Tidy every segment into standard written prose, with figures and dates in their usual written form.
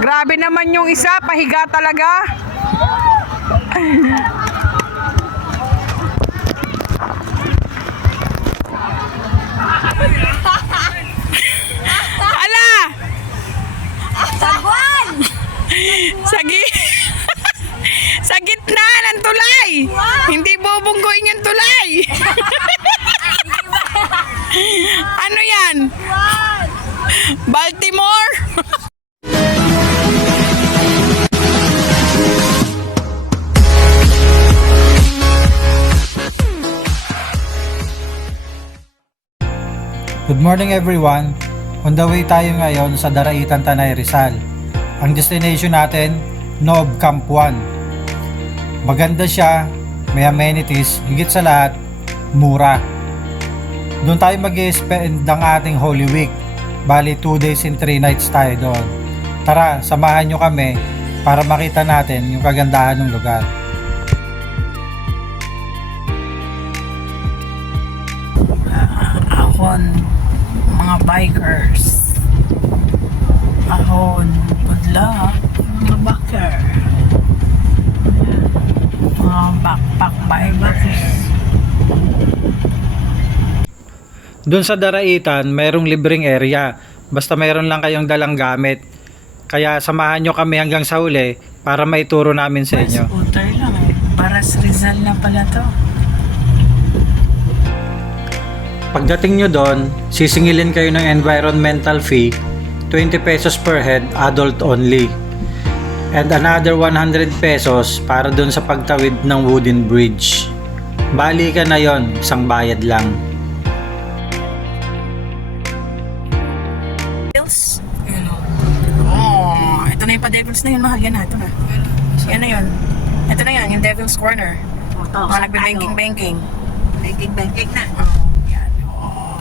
Grabe naman yung isa, pahiga talaga. Ala! Sagwan! Sa gitna ng tulay. Hindi bubungguin yung tulay. Ano yan? Baltimore? Good morning everyone! On the way tayo ngayon sa Daraitan, Tanay, Rizal. Ang destination natin, Noob Camp 1. Maganda siya, may amenities, higit sa lahat, mura. Doon tayo mag-spend ang ating Holy Week. Bali 2 days and 3 nights tayo doon. Tara, samahan nyo kami para makita natin yung kagandahan ng lugar. Ahon, mga bikers. Ahon, good luck, mga biker. Mga backpack bikers. Doon sa Daraitan, mayroong libreng area. Basta mayroon lang kayong dalang gamit. Kaya samahan nyo kami hanggang sa huli para maituro namin sa inyo. Scooter lang eh. Baras Rizal na pala to. Pagdating nyo doon, sisingilin kayo ng environmental fee, 20 pesos per head, adult only. And another 100 pesos para doon sa pagtawid ng wooden bridge. Bali ka na yon, isang bayad lang. Devils? Oh, ito na yung pa-Devils na yun, mahal yan na. Ito na. Yan na yun. Ito na yan, yung Devil's Corner. Mga nagbe-banking-banking. Banking na. Oh, yan. Oh.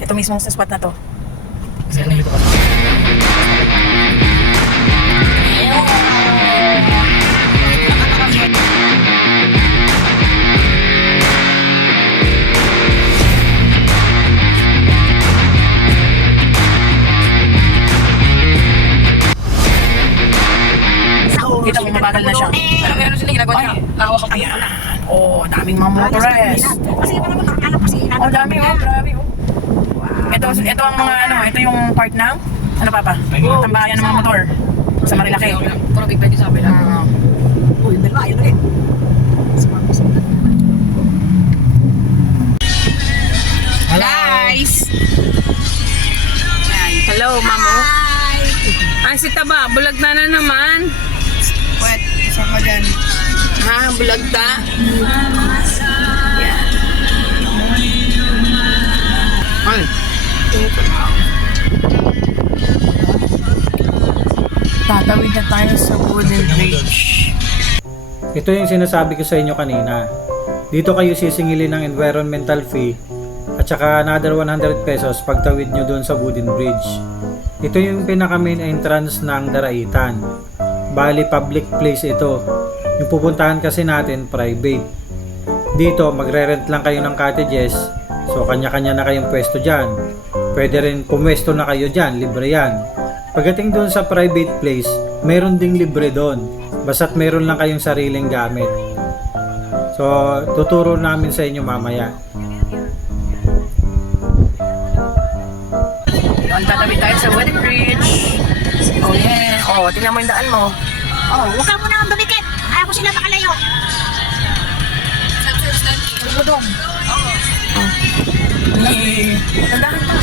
Ito mismo sa spot na to. Kita mo mabagal na siya. Ano sila ginagawa niya? Hawak ako. Ayan. Oh, daming mga motorist. Kasi parang makakalap kasi. Oh, dami oh, grabe oh. Ito ang mga ano, ito yung part ng ano papa? Tambayan ng mga motor sa Marilaki. Puro big bag sabi na. Uy, dalawa, ayun rin. Guys! Hello, mamo. Ay, si Taba, bulag na naman. Wait, isang ka dyan. Ha, bulag ta. Yan. Ay. Tatawid na tayo sa wooden bridge. Ito yung sinasabi ko sa inyo kanina. Dito kayo sisingilin ng environmental fee at saka another 100 pesos pagtawid nyo doon sa wooden bridge. Ito yung pinaka main entrance ng Daraitan. Bali public place ito. Yung pupuntahan kasi natin private. Dito magre-rent lang kayo ng cottages. So kanya-kanya na kayong pwesto dyan. Pwede rin pumwesto na kayo dyan, libre yan. Pagdating doon sa private place, meron ding libre doon. Basta't meron lang kayong sariling gamit. So tuturo namin sa inyo mamaya. Tatawid tayo sa wooden bridge. Oh yeah. Oh, tingnan mo yung daan mo. Oh, huwag ka muna ang dumikit. Ayaw ko sila makalayo. Budong. Yeah. Nandahan pa.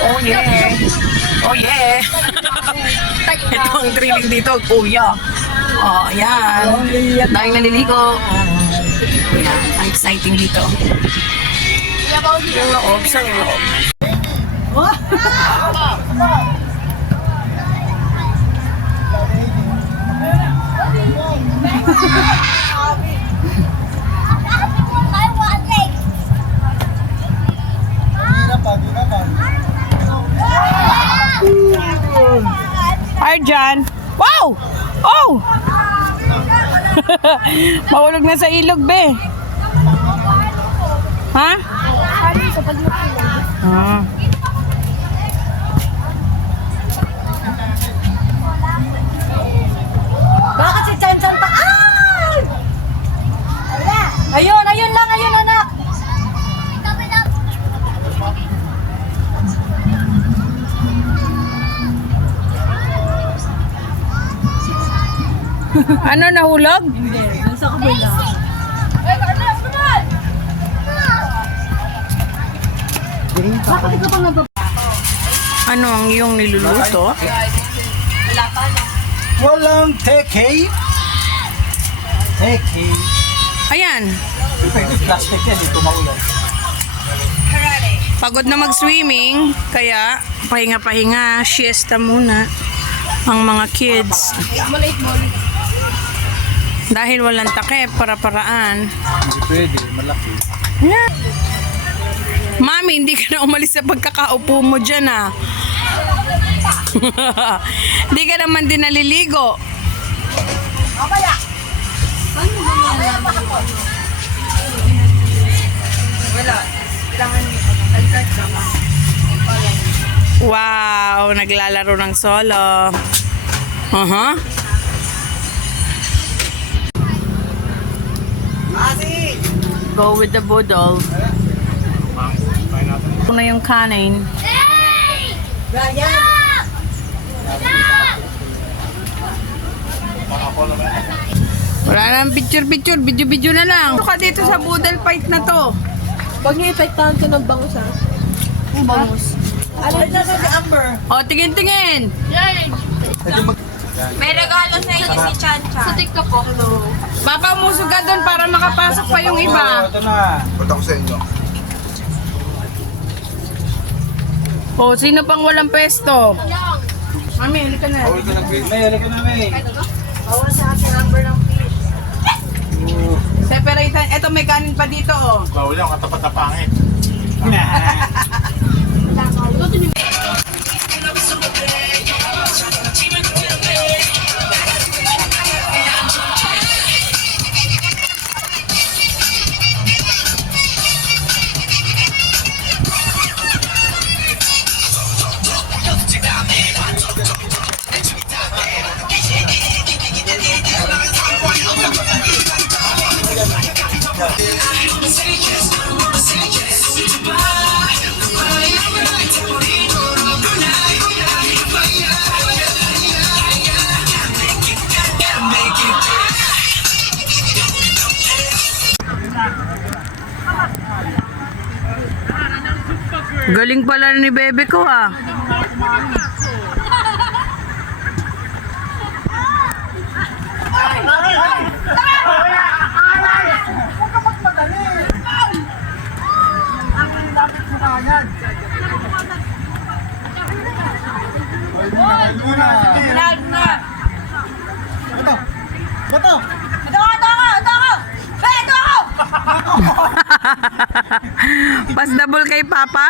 Oh yeah. Oh yeah. Ito ang thrilling dito, kuya. Oh, yan. Daming naliligo. Yan, ang exciting dito. Yung loob, sa loob. Hard dyan. Wow! Oh! Mahulog na sa ilog, be. Ha? Ah. Bakit si Chan Chan pa? Ay! Ayun, ayun lang, ayun anak. Ano, nahulog? Hindi, nasa kabila. Bakit ikaw pa nababa? Ano ang iyong niluluto? Walang teke. Teke. Ayan. Plastic yan, ito maulan. Pagod na mag-swimming, kaya pahinga-pahinga, siesta muna ang mga kids. Dahil walang takip, para-paraan. Hindi pwede, malaki. Yeah. Mami, hindi ka na umalis sa pagkakaupo mo dyan, ah. Hindi ka naman din naliligo. Wow, naglalaro ng solo. Go with the budol. Ito na yung kanin. Wala nang picture-picture, video-video na lang. Ito ka dito sa budol fight na to. Pag niya ipektahan ka ng bangus ha? Ang bangus. Ano na si Amber? O, tingin-tingin. May regalo sa inyo si Chan Chan. Sa TikTok ko. Papa, umusog ka doon para makapasok pa yung iba. Ito na. Punta ko sa inyo. O, sino pang walang pwesto? Mami, halika na. May, halika na, May. Bawa sa akin Amber ng fish. Separate. Ito, may kanin pa dito, oh. Bawal yan, katapat-tapangin. Galing pala ni bebe ko, ah. Pas double kay Papa.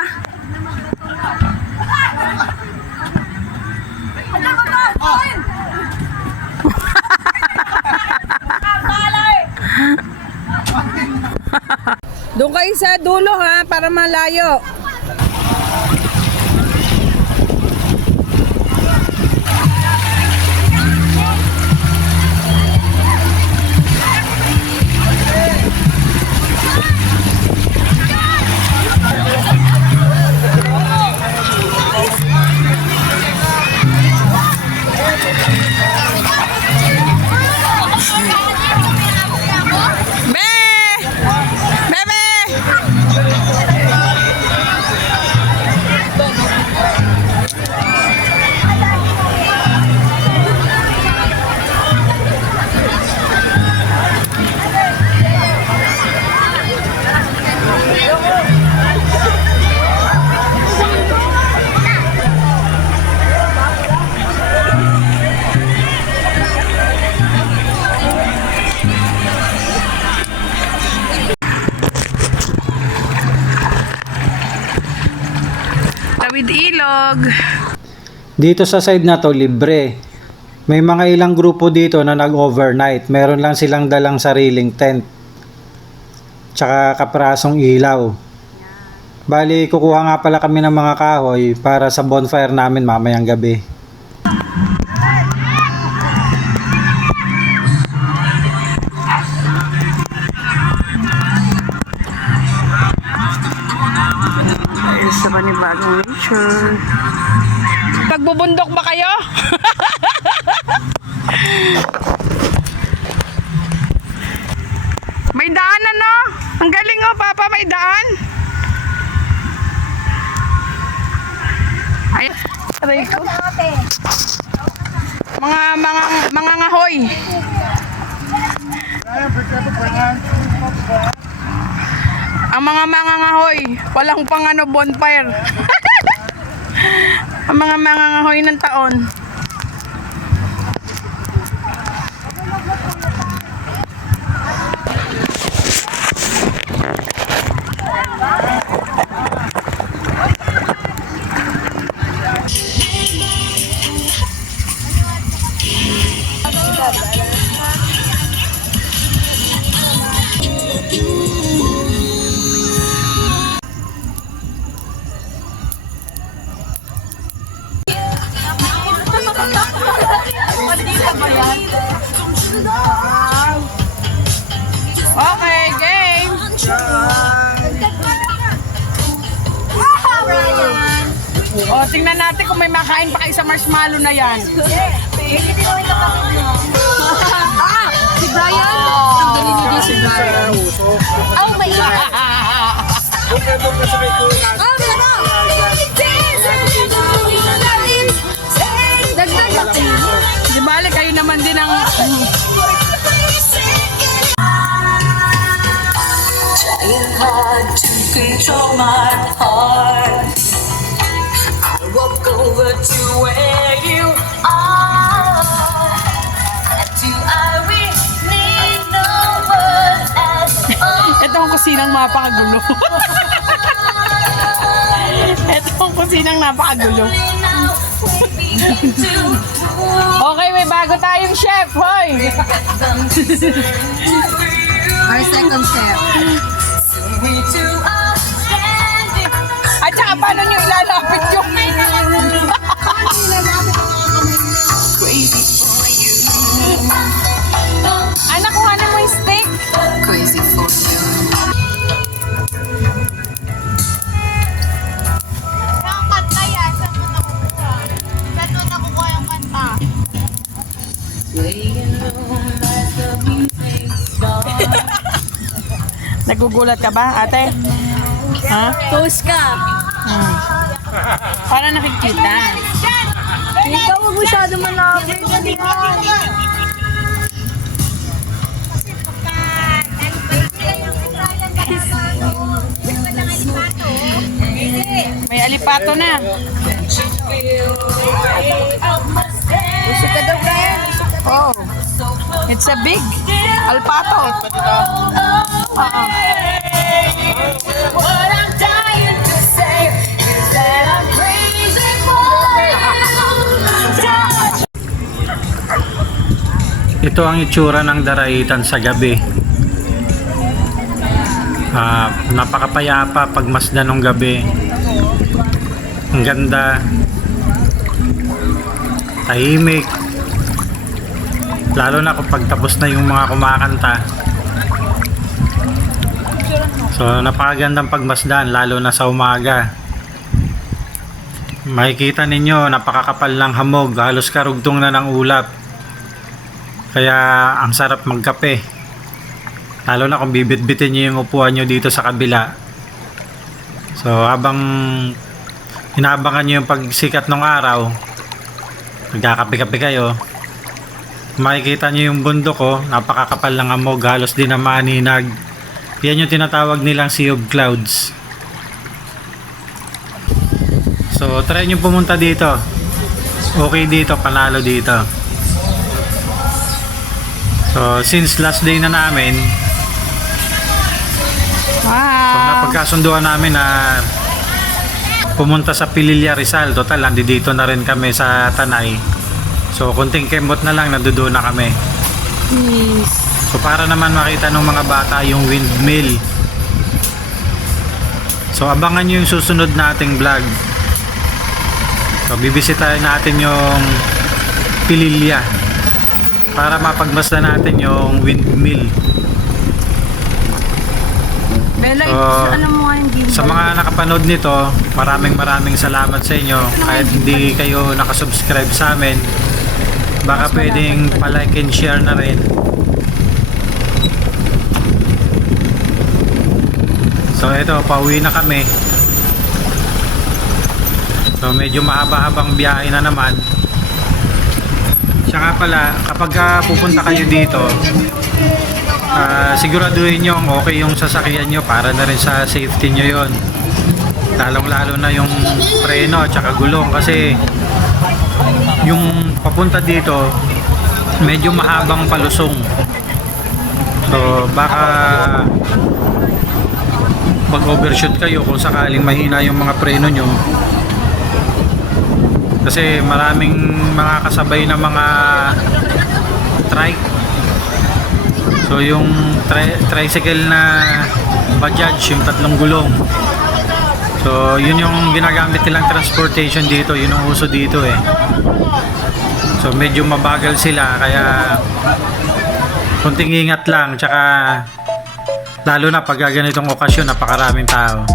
Doon kayo sa dulo, ha, para malayo. Tawid ilog. Dito sa side na to, libre. May mga ilang grupo dito na nag-overnight. Meron lang silang dalang sariling tent. Tsaka kaprasong ilaw. Bali, kukuha nga pala kami ng mga kahoy para sa bonfire namin mamayang gabi. Ayun sa panibagong nature. Nagbubundok ba kayo? May daan ano? Ang galing oh, Papa, may daan. Ay, aray ko. Mga ngahoy. Ang mga ngahoy, walang pang ano, bonfire. Ang mga ngahoy ng taon. Okay, game! O, tingnan natin kung may makain pa kayo sa marshmallow na yan. Si Brian? Ang galing niya si Brian. Oh my God! Oh, ano? Dagdag ako. Di bale, kayo naman din ang... Trying hard to control my heart. I walk over to where you are. And do I really know what as Ito ang kusinang mapakagulo. Ito ang kusinang napakagulo. Okay, may bago tayong chef, hoy! Our second chef. we do our standing. At saka paano nyo ilalapit yung... Crazy for you. Anak, kuhanan mo yung steak. Crazy for you. Ang kanta yan, saan mo nakukuha? Saan mo nakukuha yung kanta? Playing alone like the music star. Nagugulat ka ba, ate? Ha? Toast ka. Para nakikita. Ikaw huwag masyado malapit. May alipato na. Gusto ka daw, Brian? Oh. It's a big alpato. What I'm dying to say is that I'm crazy for you. Ito ang itsura ng Daraitan sa gabi. Napakapayapa pagmasdan ng gabi. Ang ganda. Tahimik. Lalo na kapag tapos na yung mga kumakanta. So napakagandang pagmasdan lalo na sa umaga. Makikita ninyo napakakapal ng hamog, halos karugtong na ng ulap. Kaya ang sarap magkape. Lalo na kung bibit-bitin nyo yung upuan nyo dito sa kabila. So habang inaabangan nyo yung pagsikat ng araw, nagkakape-kape kayo, makikita nyo yung bundok ko, napakakapal ng hamog, halos di na maaninag. Yan yung tinatawag nilang Sea of Clouds. So try nyo pumunta dito. Okay dito, panalo dito. So since last day na namin, so Wow. napagkasunduan namin na pumunta sa Pililla Rizal. Total, dito na rin kami sa Tanay. So kunting kembot na lang, nandoon na kami. So para naman makita ng mga bata yung windmill. So abangan nyo yung susunod nating vlog. So bibisitahin natin yung Pililya para mapagmasdan natin yung windmill. So, sa mga nakapanood nito, maraming salamat sa inyo. Kahit hindi kayo nakasubscribe sa amin, baka pwedeng palike and share na rin. So ito, pauwi na kami. So medyo mahaba-habang biyahe na naman. Tsaka pala, kapag pupunta kayo dito, siguraduhin nyo okay yung sasakyan nyo para na rin sa safety nyo yon. Lalong-lalo na yung preno at saka gulong, kasi yung papunta dito medyo mahabang palusong. So baka mag-overshoot kayo kung sakaling mahina yung mga preno nyo. Kasi maraming mga kasabay na mga trike. So yung tricycle na Bajaj, yung 3 gulong. So yun yung ginagamit nilang transportation dito, yun ang uso dito eh. So medyo mabagal sila, kaya kunting ingat lang, tsaka lalo na pag ganitong okasyon, napakaraming tao.